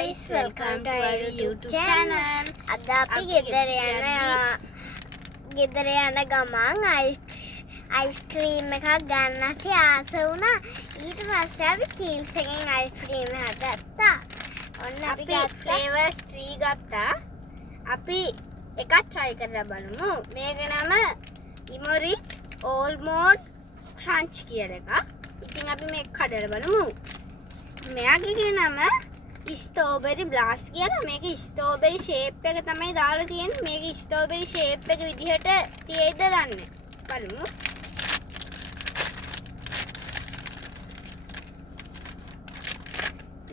guys, welcome to our YouTube channel. අද අපි ගෙදර යන ගමන් අයිස්ක්‍රීම් එකක් ගන්න අපි ආස වුණා. ඊට පස්සේ අපි කීල්ස් එකෙන් අයිස්ක්‍රීම් එකක් ගත්තා. ඔන්න අපි flavors 3 ගත්තා. අපි එකක් try කරලා බලමු. මේක නම ඉමොරි almond crunch කියන එක. ඉතින් අපි මේක කඩලා බලමු. මෙයාගේ නම ස්ට්‍රෝබෙරි බ්ලාස්ට් කියලා. මේක ස්ට්‍රෝබෙරි ෂේප් එක තමයි දාලා තියෙන්නේ. මේක ස්ට්‍රෝබෙරි ෂේප් එක විදිහට තියෙද්ද දන්නේ. බලමු.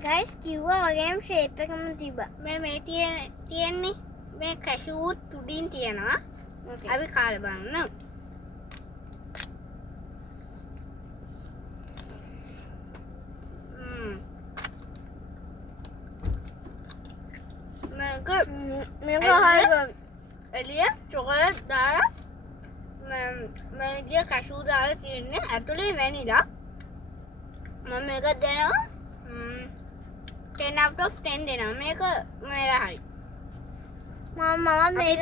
guys කිව්වා වගේම ෂේප් එකම තිබ්බා. මේ තියෙන්නේ මේ කැෂූ තුඩින් තියෙනවා. අපි කාලා බලමු. මේක හරිය එළිය චොකලට් දාලා මේ විදිය කැෂූ දාලා තියෙන්නේ. ඇතුලේ වැනිලා. මම මේක දෙනවා 10 out of 10 දෙනවා. මේක මේලා හරි. මම මේක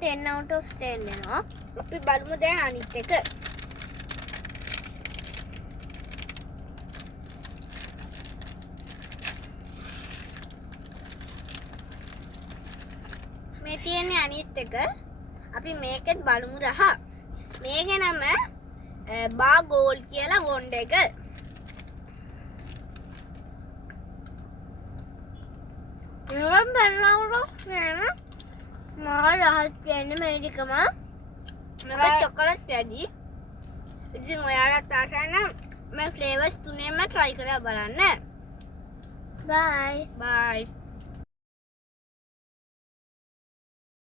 10 out of 10 දෙනවා. අපි බලමු දැන් අනිත් එක. මේ තියෙන්නේ අනිත් එක. අපි මේකෙත් බලමු රහ. මේකේ නම බා ගෝල්ඩ් කියලා වොන්ඩ් එක. මම බලනවා මම රහත් කියන්නේ මේ ටිකම. මේක චොකලට් වැඩි. ඉතින් ඔයාලට ආසයි නම් මේ ෆ්ලේවර්ස් තුනේම try කරලා බලන්න. bye bye